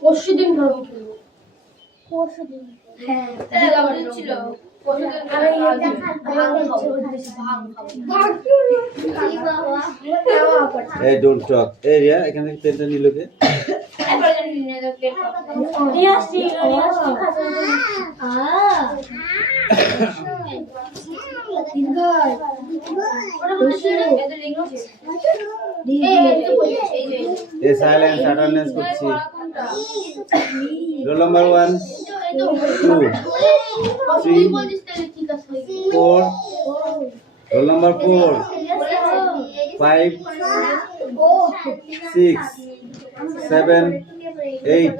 পরশুদিন Hey, don't talk. Hey, yeah, I can tell the new look. Hey, silence, attendance, kuchi. Roll number 1, 2, 3, 4. Roll number 4, 5, 6, 7, 8,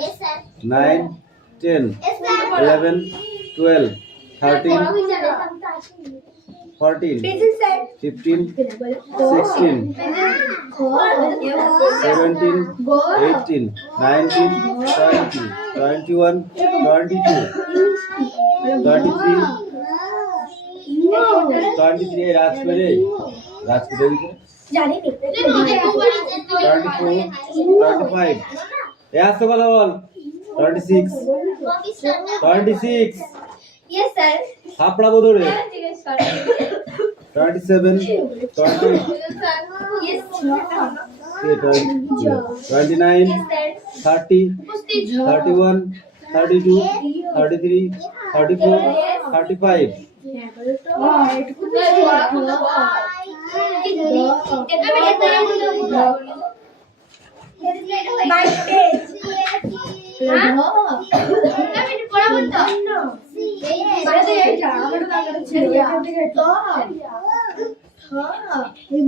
9, 10, 11, 12, 13, 14, 15, 16, 17, 18, 19, 20, 21, 22, 23, 23 Rajpuri, 24, 25. Yes, 26, 26. Yes, sir. Hapra bodore. 27, 28. Yes, 29, 30, 31, 32, 33, 34, 35.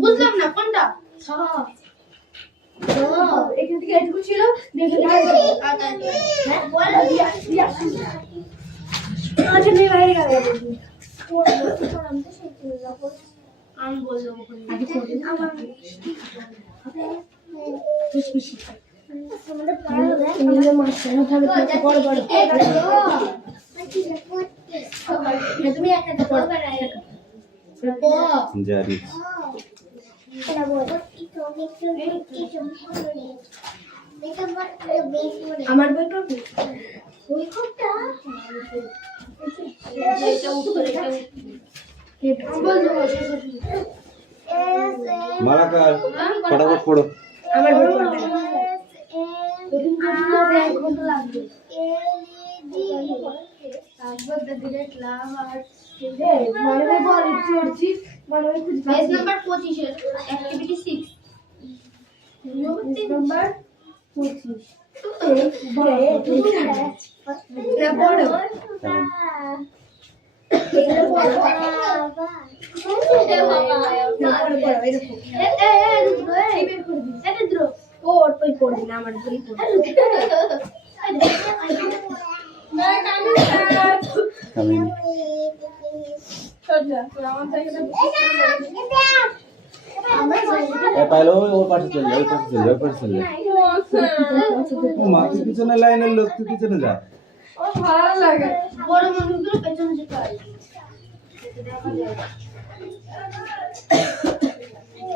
বুঝলাম না কোনটা এখান থেকে এটুকু ছিল আমি বললাম তুমি একটা জারি আমার বইটা ওই কোনটা মালাকার ফটাফট পড়ো আমার বই কোনটা লাগবে পেজ নাম্বার 25 এর অ্যাক্টিভিটি 6 নাম্বার 25 না পড়ো আমার বই পাইলো ওর পাশে চলে যা ওর পাশে চলে যা ওর পাশে চলে যা মা তুই পিছনে লাইনের লোক তুই পিছনে যা ভালো লাগে বড় মানুষগুলো পেছনে যেতে হয়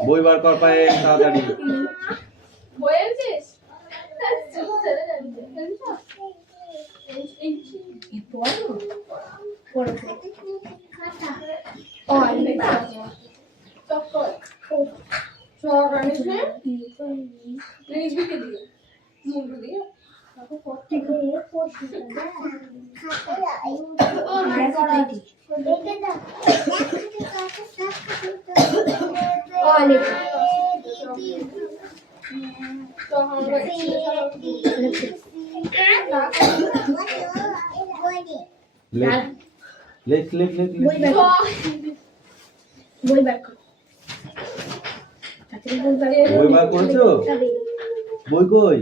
বই বার কর পায়ে তাড়াতাড়ি বই আছিস लेख বই ব্যাক কর বই বার করেছো? বই কই?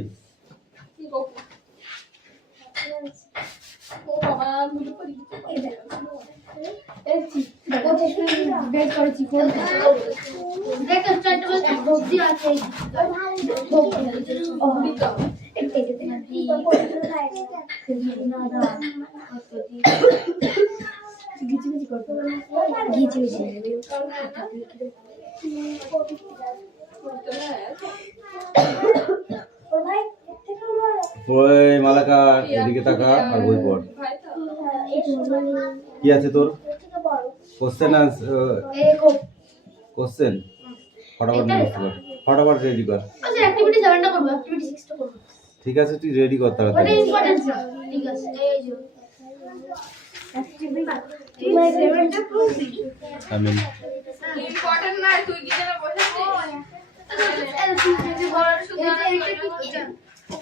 ওই মালাকার এদিকে তাকা আর বই পড়। কি আছে তোর? কোশ্চেন কোশ্চেন ফটাফট মুখস্থ কর, ফটাফট রেডি কর। অ্যাক্টিভিটি 7টা করব, অ্যাক্টিভিটি 6টা করব। ঠিক আছে, তুই রেডি কর ওটা তাড়াতাড়ি। ইম্পর্টেন্ট ঠিক আছে, এই যে অ্যাক্টিভিটি 7টা করবি। আমি ইম্পর্টেন্ট না, তুই কি যেন বসেছিস?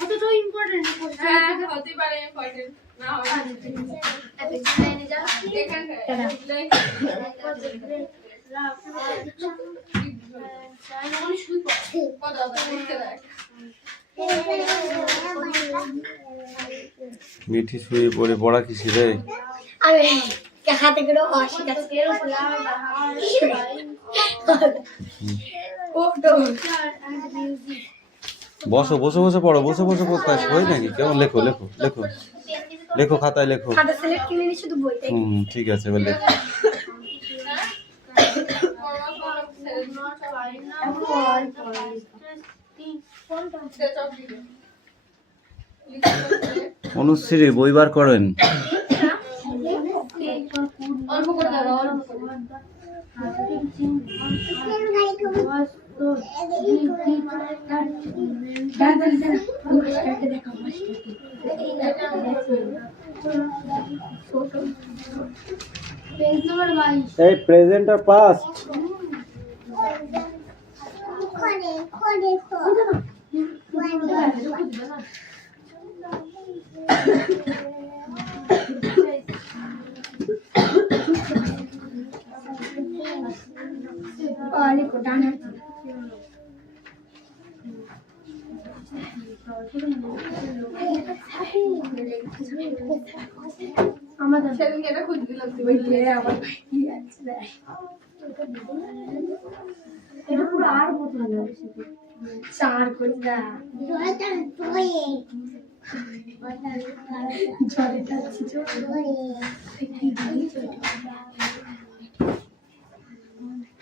ওটা তো ইম্পর্টেন্ট হ্যাঁ, হতে পারে ইম্পর্টেন্ট না হয়। এখানে মিঠি শুয়ে পড়ে পড়া কিসে রে? আমি হাতে করে অশিকাছে বসো, বসে বসে পড়ো, বসে বসে পড়তে আসো, হয় নাকি? কেমন লেখো লেখো লেখো লেখো, খাতায় লেখো। খাতা সিলেক্ট করে নিয়ে শুধু বইতে ঠিক আছে, এবার লেখো। অনুশ্রী বই বার করেন। অল্প করে দাও, অল্প করে এই প্রেজেন্ট আর পাস্ট আমাদের সেদিনকে এটা খুঁজ দিলাম এটা পুরো আর মতো চার করে না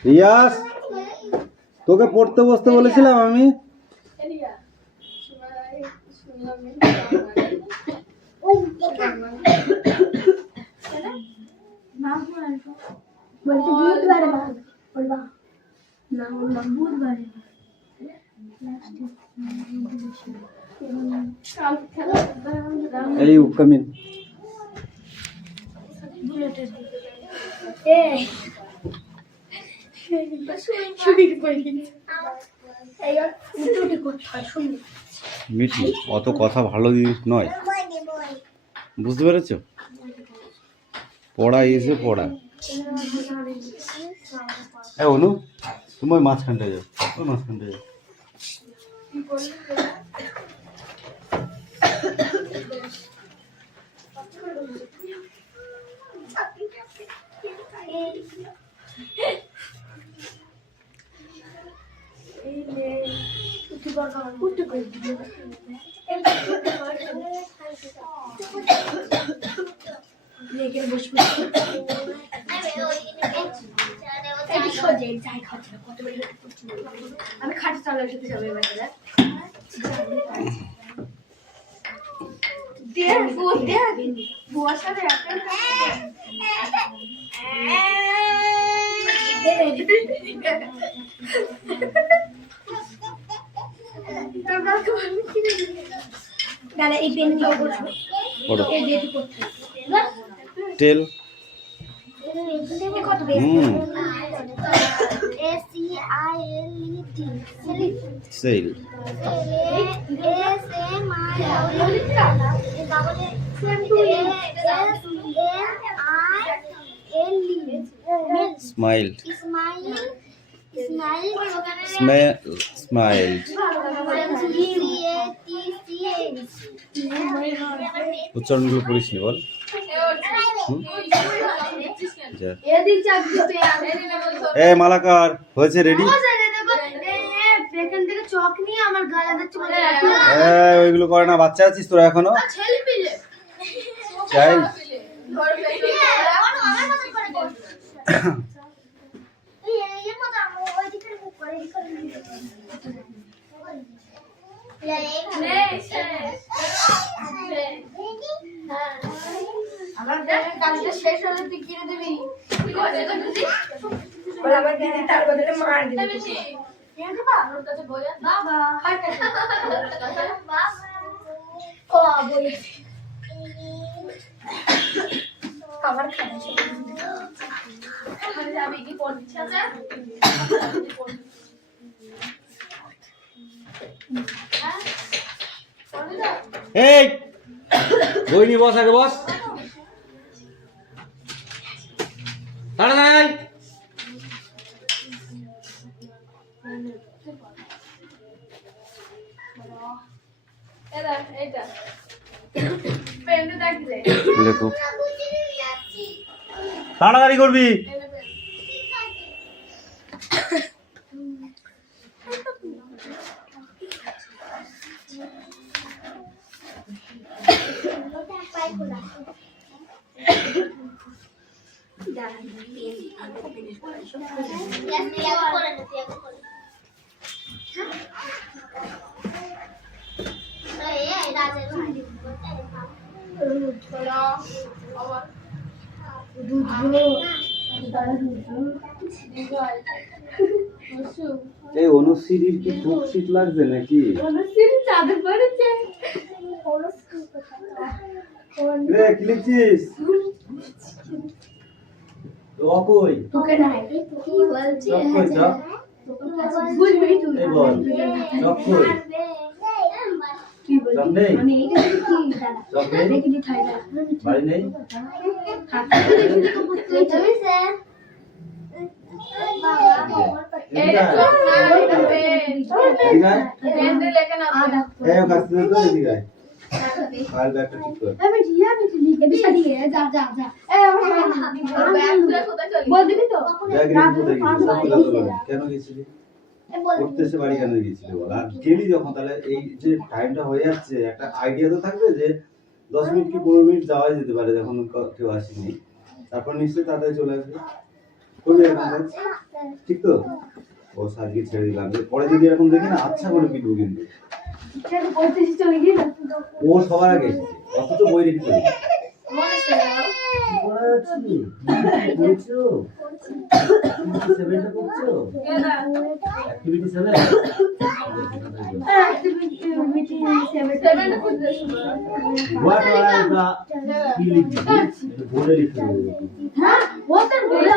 রিয়াজ, তোকে পড়তে বসতে বলেছিলাম আমি। এই কামিন মিঠি, অত কথা ভালো জিনিস নয়, বুঝতে পেরেছো? পড়া এসে পড়া। হ্যাঁ অনু, তুমি ওই মাঝখানটায় যাও, ওই মাঝখানটায় যাও। আমি খাটে চালার সাথে যাবে এবার বুয়ার সাথে এই পেন টেল কত সেল স্মাইল স্মাইল উচ্চারণগুলো পড়িস নি বল। এদিক চাকরি এ মালাকার হয়েছে রেডি? এখান থেকে চক নিয়ে আমার গালে দিচ্ছে ওইগুলো করে না, বাচ্চা আছিস তোরা এখনো? ছেলে পিলে চাইল্ড আমার কাজটা শেষ হলে তুই কিনে দিবি। বলে আমার দিদি তার বদলে মার দিবি। কিনে দিবা? ওর কাছে বলে বাবা ও বলেছি খাবার খাচ্ছি। আমি কি পড়ছি না? এই বই নিয়ে বস, আগে বস। তাড়াতাড়ি এটা পেনটা দেখলে দেখো, তাড়াতাড়ি করবি। এই অনুশ্রীর কি খুব শীত লাগছে নাকি? চাদর পড়েছে রে কি লিখছিস? কই তোকে নাই কি বলছিস? চক কই চক? বুঝবি তুই এই বল চক কই? কি বলছিস? চক নেই? মানে এইটা কি দাদা চক নেই? দেখি দি খাই দাদা বাড়ি নেই? তুই যাবি স্যার এটা চোখ না এটা পেন এদিকে আয়। পেনতে লেখা না এই কাছ থেকে তো এদিকে আয়। ফাইল ব্যাগটা ঠিক কর। আমি জিয়া আমি তুই লিখে দিবি সাথে যা যা যা এই ব্যাগ তুলে কোথায় চলে বল দিবি তো ব্যাগ রেখে কোথায় গেছিলি? সব খোলা তো বলো। কেন গেছিলি? পড়তে এসে বাড়ি কেন গেছিলি বল? আর গেলি যখন, তাহলে এই যে টাইমটা হয়ে যাচ্ছে, একটা আইডিয়া তো থাকবে যে 10 মিনিট কি 15 মিনিট যাওয়াই যেতে পারে যখন কেউ আসেনি। তারপর নিশ্চয়ই তাড়াতাড়ি চলে আসবে। করবি এখন কাজ? ঠিক তো? ও সাজিয়ে ছেড়ে দিলাম, পরে যদি এরকম দেখি না আচ্ছা করে পিটবো কিন্তু। কেন পড়তে চলে গিয়ে না ও সবার আগে এসেছে, অথচ বই রেখে চলে গেছে। হ্যাঁ ও তো বলে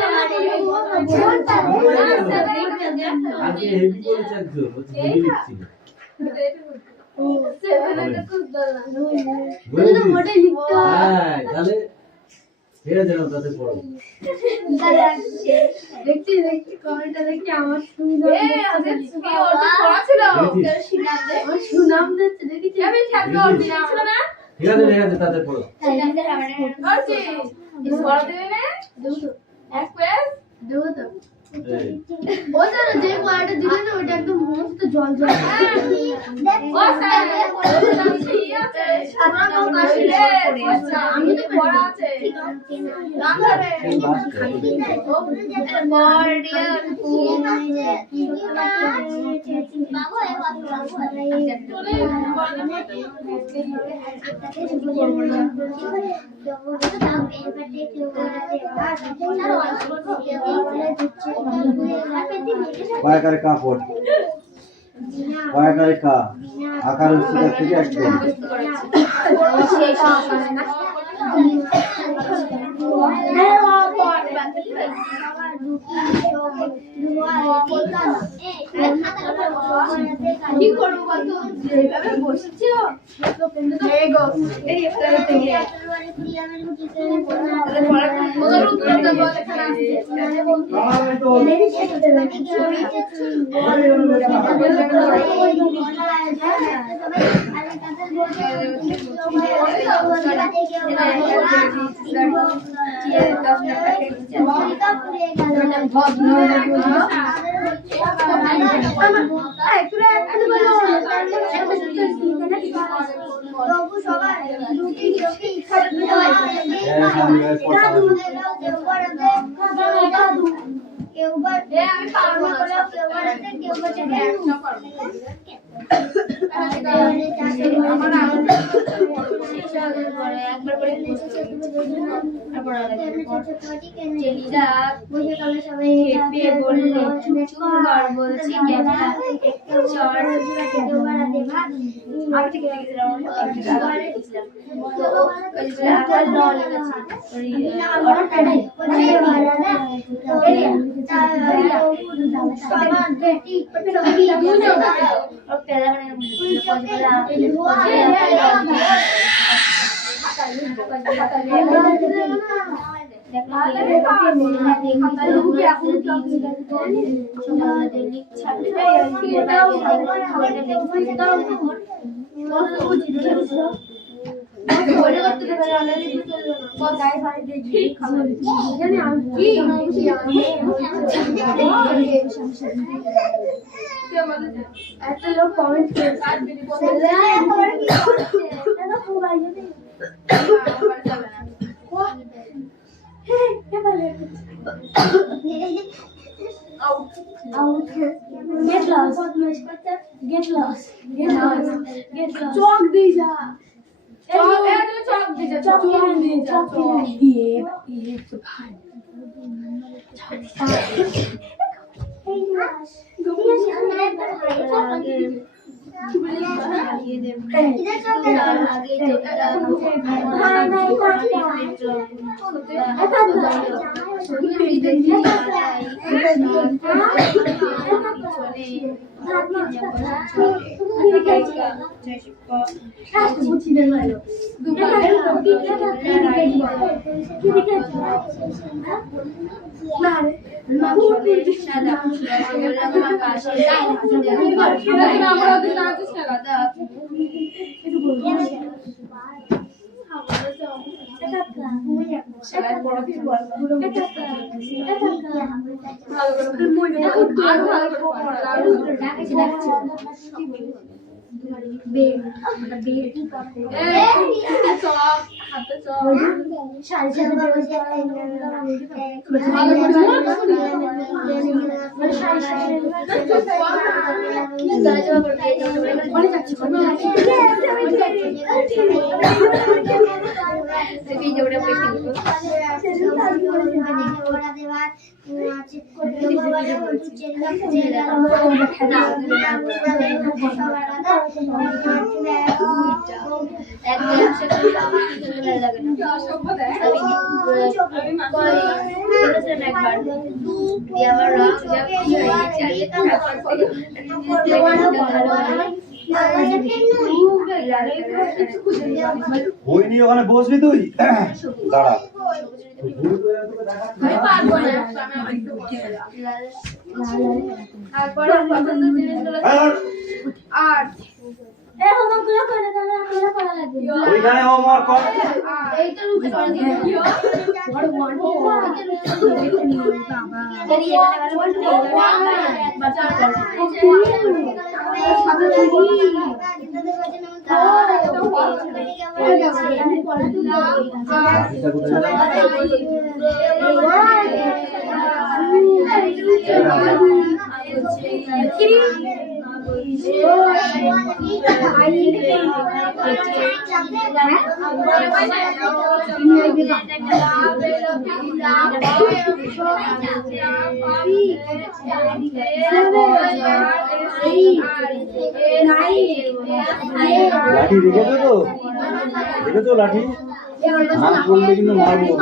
মোটে লিখতে তাহলে দেখছি দেখছি কমেন্টটা দেখছি আমার সুনাম এই আজকে কি ওটা পড়া ছিল আমার সুনাম দিচ্ছে দেখেছি আমি থাকতে ওটি ছিল না তাদের পড়ো। ওটি পড়া দেবে না এক পেজ দেবো তো এই, ও স্যার যে পড়াটা দিলেন না ওটা একদম মস্ত জল জল ও স্যার বলছিলাম কি আছে সারা লোক আসলে আমি তো পড়া আছে নাম ধরে এই last কয়েকারে কা পড়, কয়েকারে কা আকার উচ্চতা থেকে একদম কি করবো বলতো এইভাবে বসেছিল বলছি একটা লোক comment Get lost. Get lost. Get lost. Get lost. Chalk दीजा. Chalk दीजा. Chalk दीजा. ये तो भाई. বই নিয়ে ওখানে বসবি তুই দাঁড়া ওইখানে হোমওয়ার্ক কর এইটা রুখে করে দিই লাঠি রেখেছো তো রেখেছো লাঠি নাম করলে কিন্তু মারবো।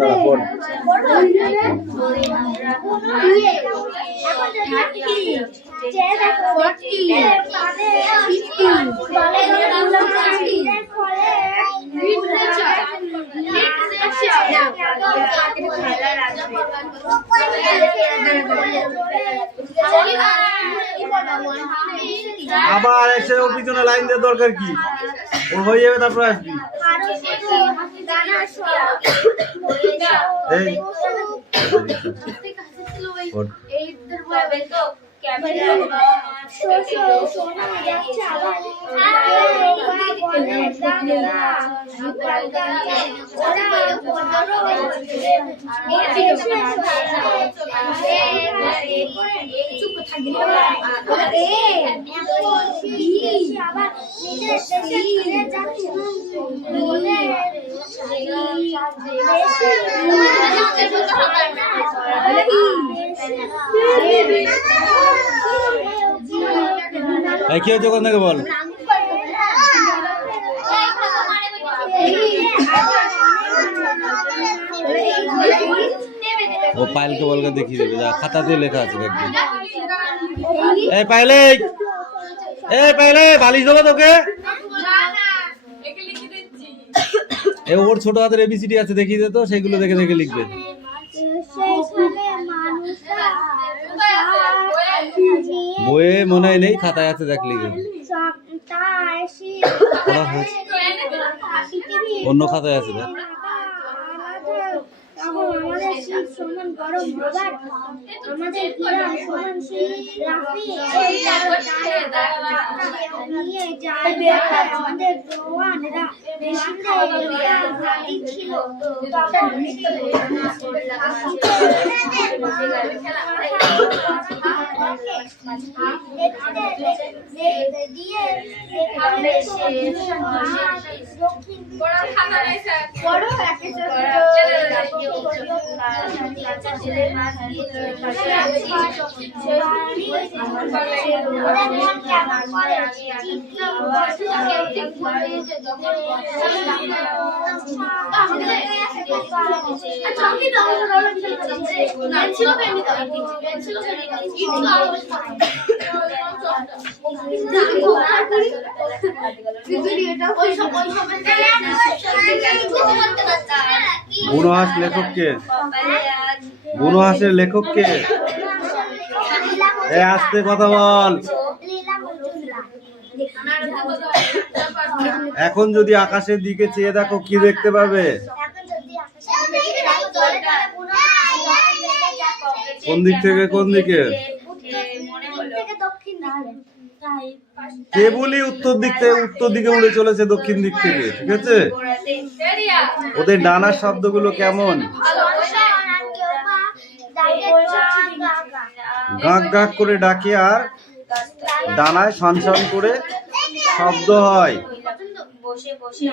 দাঁড়া পড়। আবার এসে ওর পিছনে লাইন দেওয়ার দরকার কি? ও হয়ে যাবে তারপর আসবি। এই কি হয়েছে ওখান থেকে বল। ও পায়েলকে বলকে দেখিয়ে দেবে, যা খাতাতে লেখা আছে দেখবি। এই পায়েলে, এই পায়েলে বালিশ দেবো তোকে। এ ওর ছোট হাতের এবিসিডি আছে, দেখিয়ে দে তো, সেইগুলো দেখে দেখে লিখবে। বইয়ে মনে হয় নেই, খাতায় আছে, দেখ লিখবে। অন্য খাতায় আছে দেখ। আমাদের শীত সমান গরম হবার, আমাদের গ্রাম সমান শীত রাফি নিয়ে যায় আমাদের জওয়ানরা। বেশি ছিল তখন বুনোহাস লেখককে, বুনোহাসের লেখককে, এ আস্তে কথা বল। এখন যদি আকাশের দিকে চেয়ে দেখো কি দেখতে পাবে? কোন দিক থেকে কোন দিকে? কেবলই উত্তর দিক থেকে, উত্তর দিকে উড়ে চলেছে দক্ষিণ দিক থেকে, ঠিক আছে? ওদের ডানার শব্দগুলো কেমন? গাঁক গাঁক করে ডাকে আর ডানায় সনসন করে শব্দ হয়। বসে বসে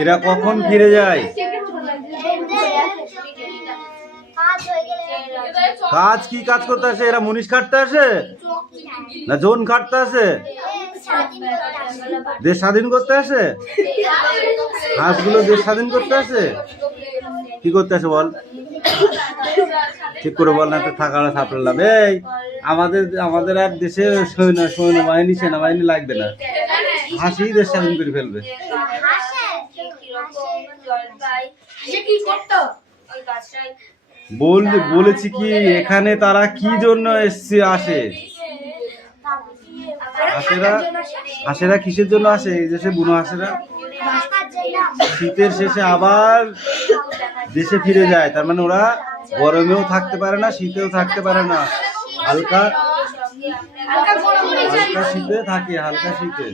এরা কখন ফিরে যায়? কাজ কি কাজ করতে আসে? এরা মুনিশ কাটতে আসে না জোন কাটতে আসে? দেশ স্বাধীন করতে আসে? হাঁসগুলো দেশ স্বাধীন করতে আসে? কি করতে আসে বল, ঠিক করে বল, না তো থাকাটা সাপড়ালাম। এই আমাদের আর দেশে সৈন্যবাহিনী সেনাবাহিনী লাগবে না, হাসি দেশ স্বাধীন করে ফেলবে। বলেছি কি এখানে তারা কি জন্য আসে? হাঁসেরা কিসের জন্য আসে এই দেশে? বুনো হাঁসেরা শীতের শেষে আবার দেশে ফিরে যায়, তার মানে ওরা গরমেও থাকতে পারে না, শীতেও থাকতে পারে না, হালকা শীতে থাকে, হালকা শীতে।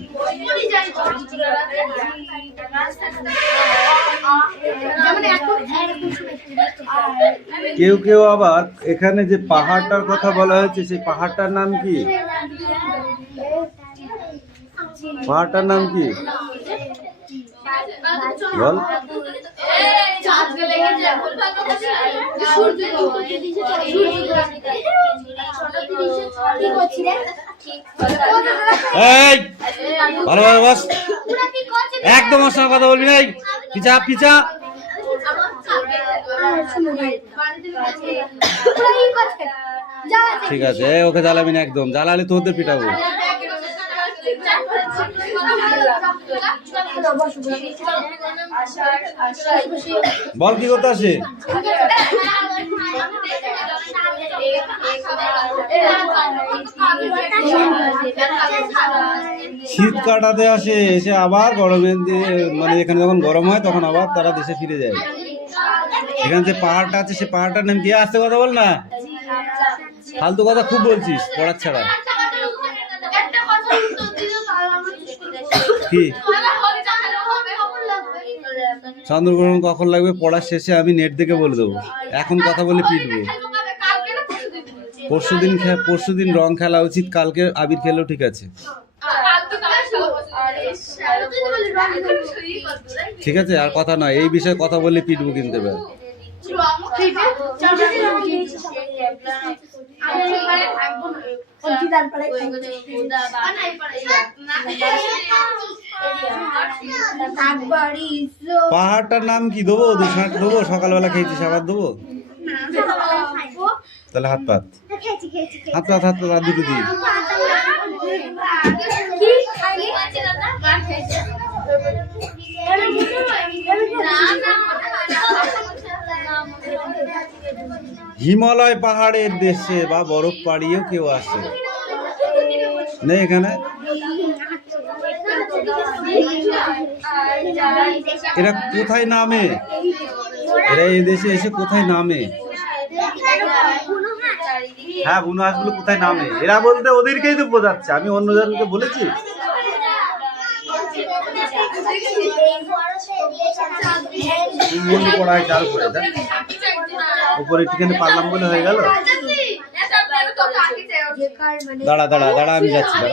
কেউ কেউ আবার এখানে যে পাহাড়টার কথা বলা হয়েছে, সেই পাহাড়টার নাম কি? পাহাড়টার নাম কি? বল। এই ভালোভাবে বস, একদম ওর সঙ্গে কথা বলবি না। পিছা পিছা। ঠিক আছে, ওকে জ্বালাবি না একদম, জ্বালালে তোদের পিটাবো। বল কি করতে আসে? শীত কাটাতে আসে, এসে আবার গরমের দিয়ে মানে এখানে যখন গরম হয় তখন আবার তারা দেশে ফিরে যায়। এখানে যে পাহাড়টা আছে সে পাহাড়টার নাম কি? আসতে কথা বল না, ফালতু কথা খুব বলছিস পড়ার ছাড়া। কি চন্দ্রগ্রহণ কখন লাগবে পড়ার শেষে আমি নেট দেখে বলে দেবো, এখন কথা বলে পিটবো। পরশুদিন রং খেলা উচিত, কালকে আবির খেলেও ঠিক আছে। ঠিক আছে, আর কথা নয়, এই বিষয়ে কথা বললে পিটবো কিন্তু এবার। পাহাড়টার নাম কি দেবো? দুশাক দেবো, সকালবেলা খেয়েছিস আবার দেবো? তাহলে হাত পাত, হাত পাত, হাত পাত, দুটো দিন। হিমালয় পাহাড়ের দেশে বা বরফ পাড়িয়েও কেউ আসে নেই এখানে। এরা কোথায় নামে? এরা এই দেশে এসে কোথায় নামে? হ্যাঁ, বুনোহাঁসগুলো কোথায় নামে? এরা বলতে ওদেরকেই তো বোঝাচ্ছে, আমি অন্য জনকে বলেছি। পড়ায় চার উপরে উপরে একটুখানি পারলাম বলে হয়ে গেল। দাঁড়া দাঁড়া দাঁড়া, আমি যাচ্ছি।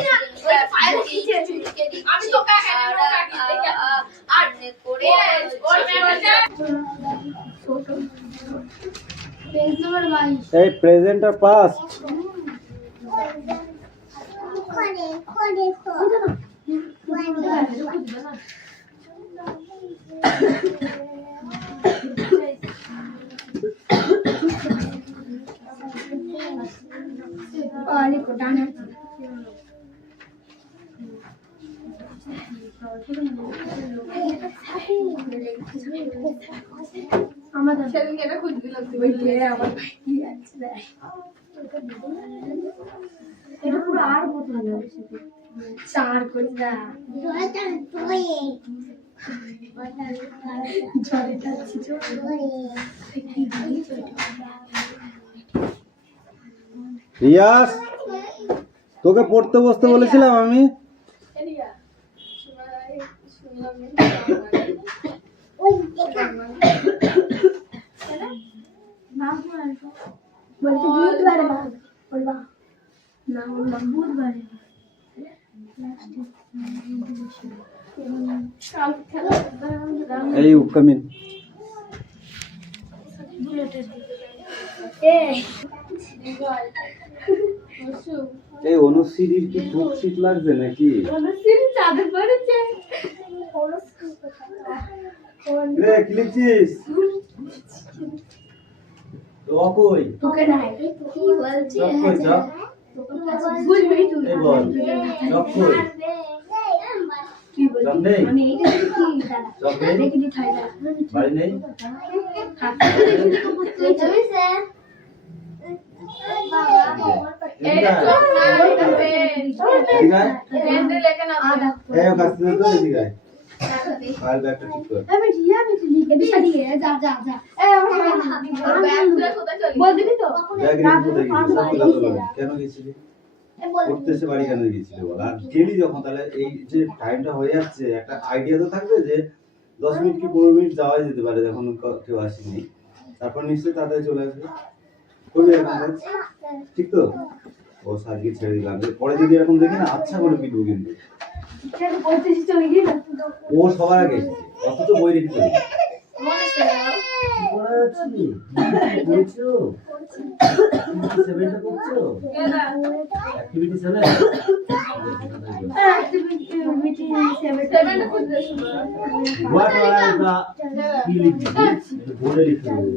এই প্রেজেন্ট আর পাস্ট। রিয়াজ, তোকে পড়তে বসতে বলেছিলাম আমি। এই কামিন। এই অনুশ্রীর কি খুব শীত লাগছে নাকি? চাদর পড়েছে। কি লিখছিস? কই তোকে নাই কি বলছিস? বুঝবি তুই। এই বল চক কই? কি বলছিস? আমি এইটা কি দাদা? চক দেখি দি খাইলা। বাড়ি নেই? কেন গেছিলি? পড়তেছে বাড়ি কেন গেছিলি বল? আর গেলি যখন তাহলে এই যে টাইমটা হয়ে যাচ্ছে, একটা আইডিয়া তো থাকবে যে 10 মিনিট কি 15 মিনিট যাওয়াই যেতে পারে যখন কেউ আসেনি। তারপর নিশ্চয়ই তাড়াতাড়ি চলে আসবে। করবি এরকম কাজ? ঠিক তো? ও স্যারকে ছেড়ে দিলাম, পরে যদি এরকম দেখি না আচ্ছা করে পিটবো কিন্তু। কেন পড়তেছি চলে গিয়ে না ও সবার আগে এসেছে, অথচ বই রেখে চলে গেছে। মনে আছে কি পড়া আছে? পড়েছো? সেভেনটা করছো? অ্যাক্টিভিটি 7? What are the কি লিখবি? বলে লিখতে হবে।